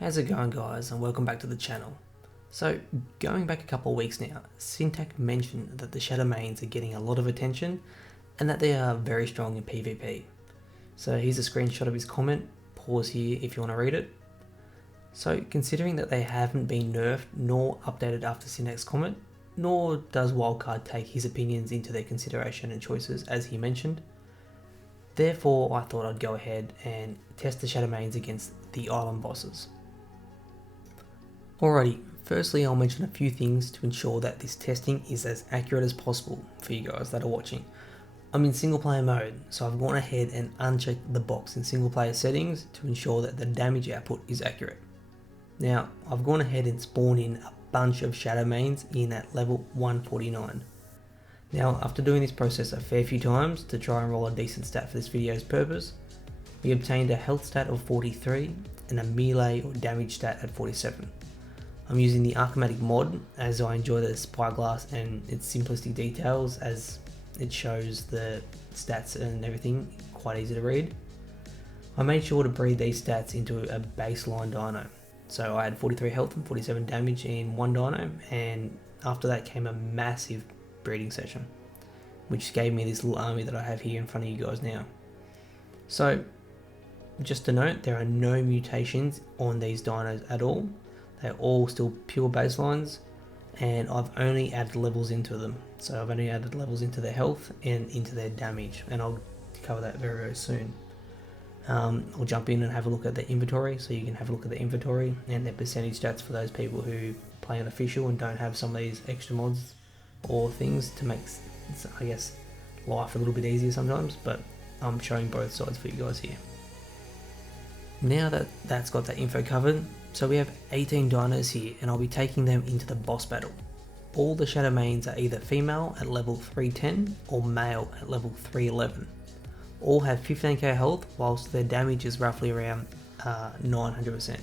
How's it going, guys, and welcome back to the channel. So, going back a couple of weeks now, Syntac mentioned that the Shadowmanes are getting a lot of attention and that they are very strong in PvP. So here's a screenshot of his comment, pause here if you want to read it. So considering that they haven't been nerfed nor updated after Syntac's comment, nor does Wildcard take his opinions into their consideration and choices as he mentioned, therefore I thought I'd go ahead and test the Shadowmanes against the island bosses. Alrighty, firstly I'll mention a few things to ensure that this testing is as accurate as possible for you guys that are watching. I'm in single player mode, so I've gone ahead and unchecked the box in single player settings to ensure that the damage output is accurate. Now, I've gone ahead and spawned in a bunch of Shadowmanes in at level 149. Now, after doing this process a fair few times to try and roll a decent stat for this video's purpose, we obtained a health stat of 43 and a melee or damage stat at 47. I'm using the Archmatic mod as I enjoy the spyglass and its simplistic details as it shows the stats and everything quite easy to read. I made sure to breed these stats into a baseline dino. So I had 43 health and 47 damage in one dino, and after that came a massive breeding session, which gave me this little army that I have here in front of you guys now. So just to note, there are no mutations on these dinos at all. They're all still pure baselines, and I've only added levels into them. So I've only added levels into their health and into their damage, and I'll cover that very, very soon. I'll jump in and have a look at the inventory, so you can have a look at the inventory and their percentage stats for those people who play unofficial and don't have some of these extra mods or things to make, I guess, life a little bit easier sometimes, but I'm showing both sides for you guys here. Now that that's got that info covered, so we have 18 dinos here, and I'll be taking them into the boss battle. All the Shadowmanes are either female at level 310 or male at level 311. All have 15k health, whilst their damage is roughly around 900%.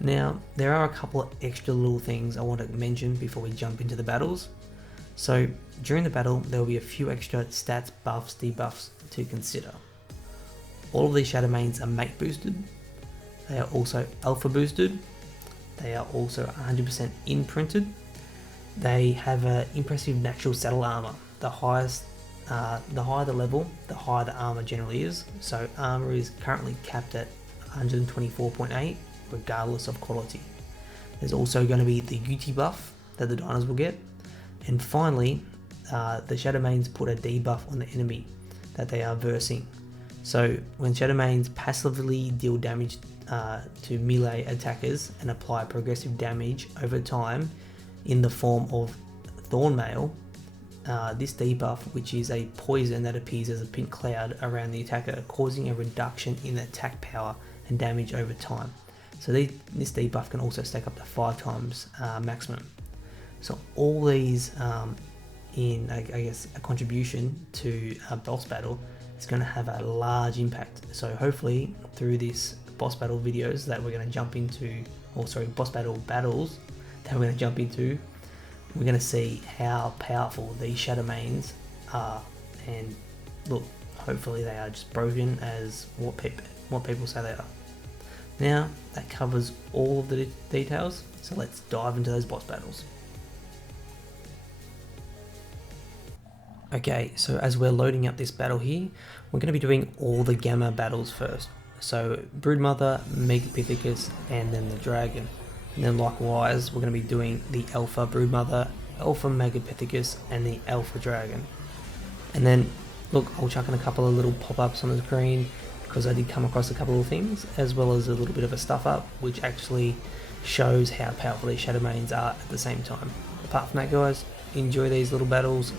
Now, there are a couple of extra little things I want to mention before we jump into the battles. So, during the battle, there will be a few extra stats, buffs, debuffs to consider. All of these Shadowmanes are mate boosted. They are also alpha boosted. They are also 100% imprinted. They have an impressive natural saddle armor. The higher the level, the higher the armor generally is. So armor is currently capped at 124.8, regardless of quality. There's also going to be the Uti buff that the dinos will get. And finally, the Shadowmanes put a debuff on the enemy that they are versing. So when Shadowmanes passively deal damage to melee attackers and apply progressive damage over time in the form of Thornmail, this debuff, which is a poison that appears as a pink cloud around the attacker, causing a reduction in attack power and damage over time. So this debuff can also stack up to 5 times maximum. So all these in I guess a contribution to a boss battle is going to have a large impact. So hopefully through this boss battle videos that we're going to jump into, boss battle battles that we're going to jump into, we're going to see how powerful these Shadowmanes are, and look, hopefully they are just broken as what people say they are. Now that covers all of the details, so let's dive into those boss battles. Okay, so as we're loading up this battle here, we're going to be doing all the Gamma battles first. So Broodmother, Megapithecus, and then the Dragon. And then likewise, we're going to be doing the Alpha Broodmother, Alpha Megapithecus, and the Alpha Dragon. And then, look, I'll chuck in a couple of little pop-ups on the screen because I did come across a couple of things, as well as a little bit of a stuff-up, which actually shows how powerful these Shadowmanes are at the same time. Apart from that, guys, enjoy these little battles.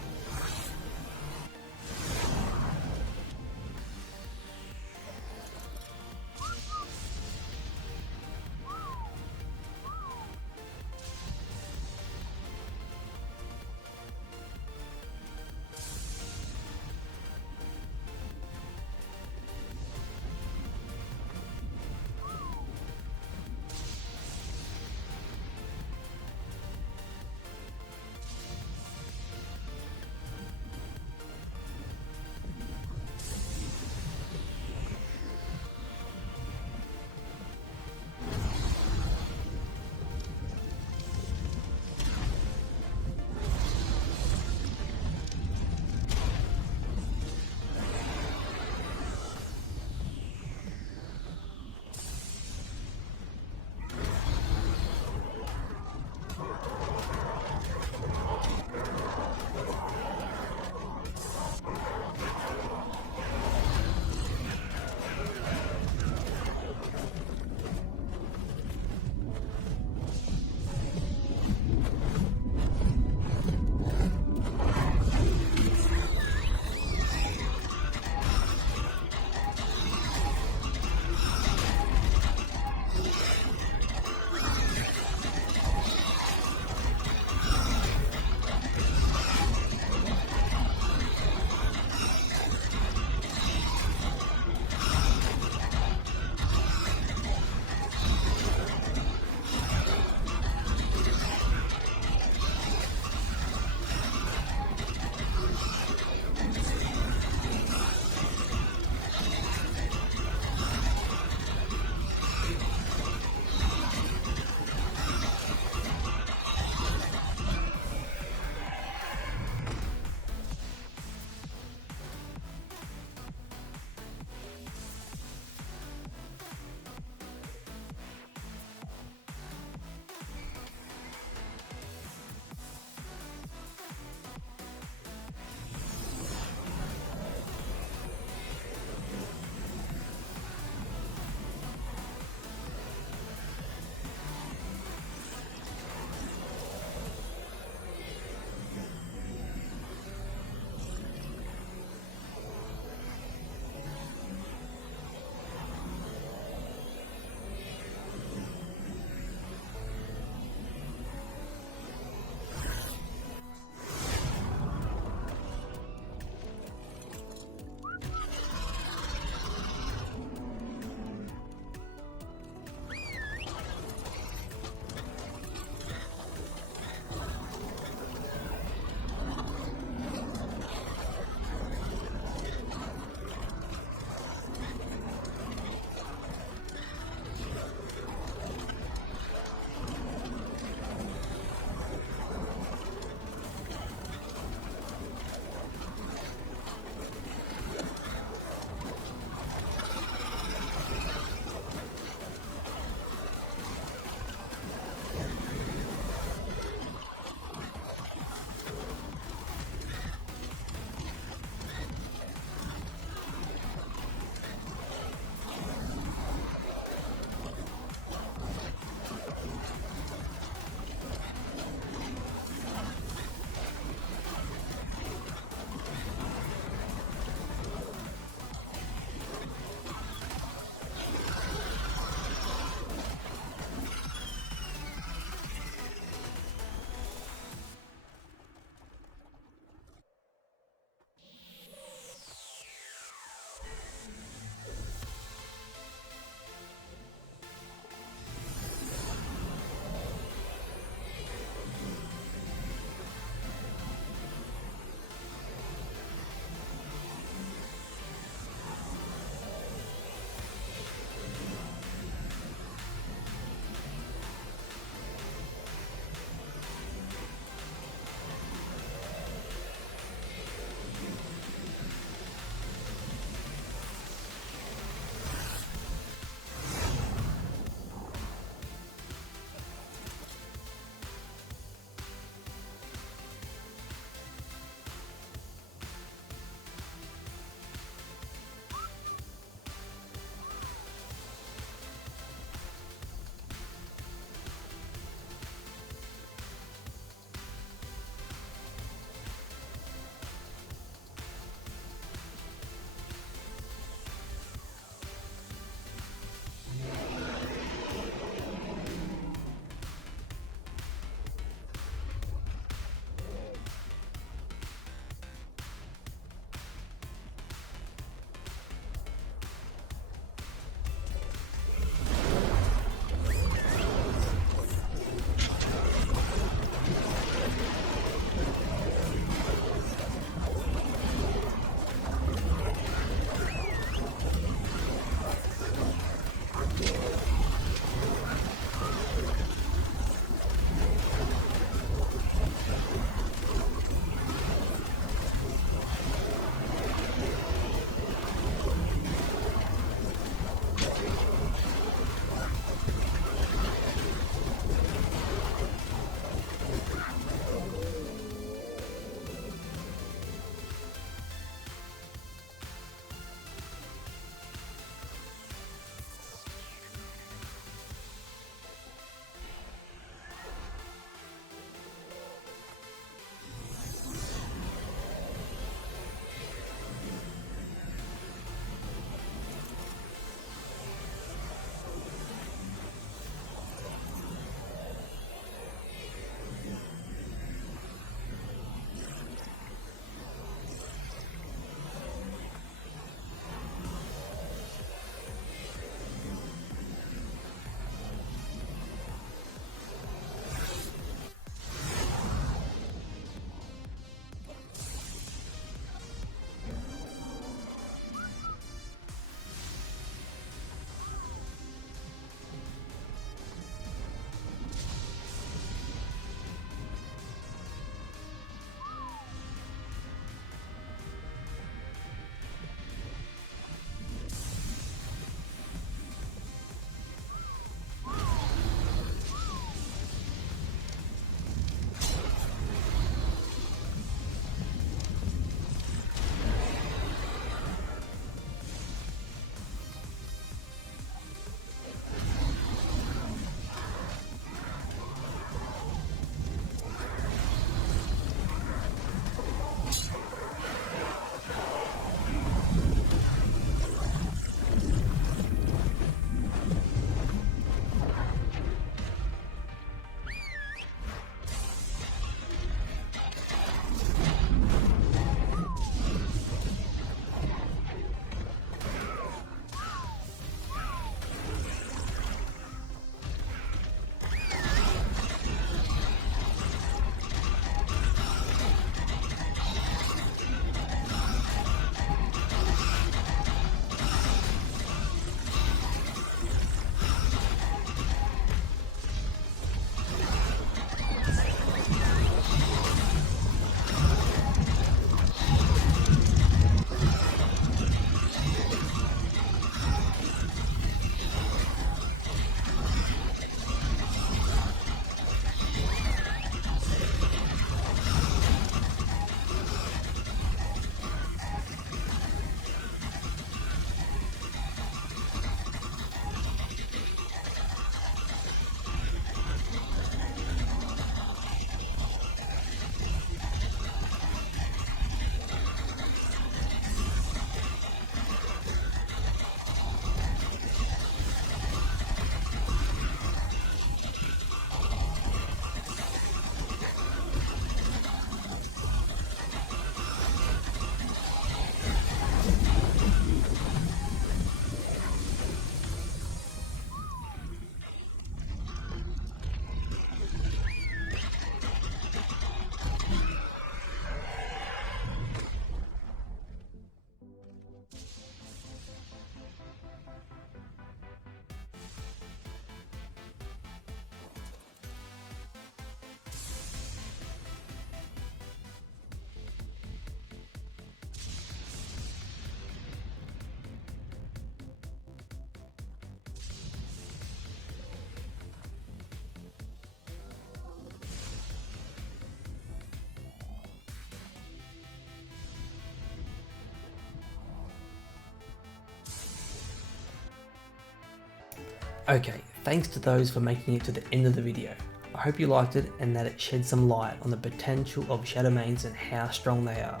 Okay, thanks to those for making it to the end of the video. I hope you liked it and that it shed some light on the potential of Shadowmanes and how strong they are.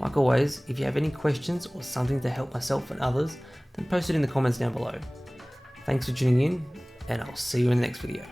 Like always, if you have any questions or something to help myself and others, then post it in the comments down below. Thanks for tuning in, and I'll see you in the next video.